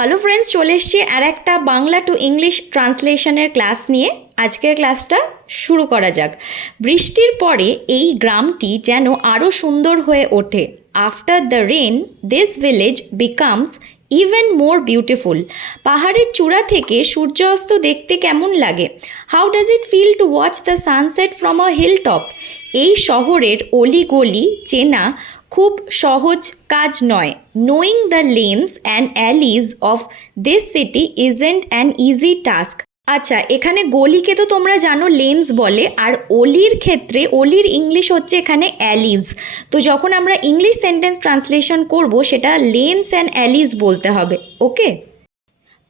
Hello friends, চলে এসছি আর একটা বাংলা টু ইংলিশ ট্রান্সলেশনের ক্লাস নিয়ে। আজকের ক্লাসটা শুরু করা যাক। বৃষ্টির পরে এই গ্রামটি যেন আরও সুন্দর হয়ে ওঠে। After the rain this village becomes even more beautiful. পাহাড়ের চূড়া থেকে সূর্যাস্ত দেখতে কেমন লাগে? How does it feel to watch the sunset from a hill top? এই শহরের অলিগলি চেনা খুব সহজ কাজ নয়। Knowing the lanes and alleys of this city isn't an easy task. আচ্ছা, এখানে গলিকে তো তোমরা জানো লেন্স বলে, আর অলির ক্ষেত্রে অলির ইংলিশ হচ্ছে এখানে অ্যালিজ। তো যখন আমরা ইংলিশ সেন্টেন্স ট্রান্সলেশন করব সেটা লেন্স অ্যান্ড অ্যালিজ বলতে হবে। ওকে,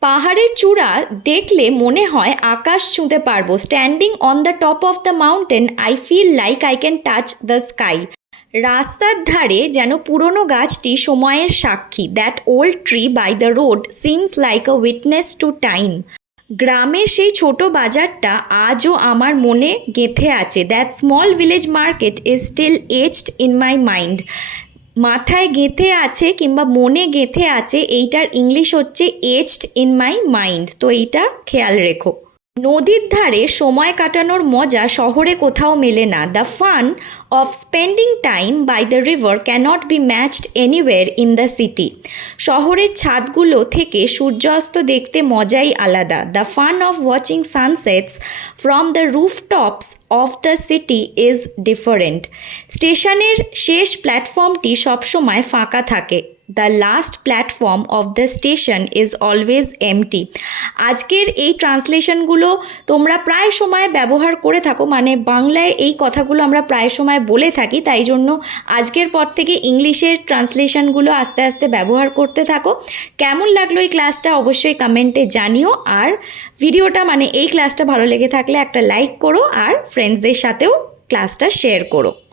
পাহাড়ের চূড়া দেখলে মনে হয় আকাশ ছুঁতে পারবো। Standing on the top of the mountain I feel like I can touch the sky. রাস্তার ধারে যেন পুরনো গাছটি সময়ের সাক্ষী। That old tree by the road seems like a witness to time. গ্রামের সেই ছোট বাজারটা আজও আমার মনে গেঁথে আছে। That small village market is still edged in my mind. মাথায় গেঁথে আছে কিংবা মনে গেঁথে আছে, এইটার ইংলিশ হচ্ছে এজড ইন মাই মাইন্ড। তো এইটা খেয়াল রেখো। নদীর ধারে সময় কাটানোর মজা শহরে কোথাও মেলে না। The fun of spending time by the river can't be matched anywhere in the city. শহরের ছাদগুলো থেকে সূর্যাস্ত দেখতে মজাই আলাদা। The fun of watching sunsets from the rooftops of the city is different. স্টেশনের শেষ প্ল্যাটফর্মটি সবসময় ফাঁকা থাকে। The last platform of the station is always empty. আজকের এই ট্রান্সলেশনগুলো তোমরা প্রায় সময় ব্যবহার করে থাকো, মানে বাংলায় এই কথাগুলো আমরা প্রায় সময় বলে থাকি, তাই জন্য আজকের পর থেকে ইংলিশের ট্রান্সলেশনগুলো আস্তে আস্তে ব্যবহার করতে থাকো। কেমন লাগলো এই ক্লাসটা অবশ্যই কমেন্টে জানিও। আর ভিডিওটা মানে এই ক্লাসটা ভালো লেগে থাকলে একটা লাইক করো, আর ফ্রেন্ডসদের সাথেও ক্লাসটা শেয়ার করো।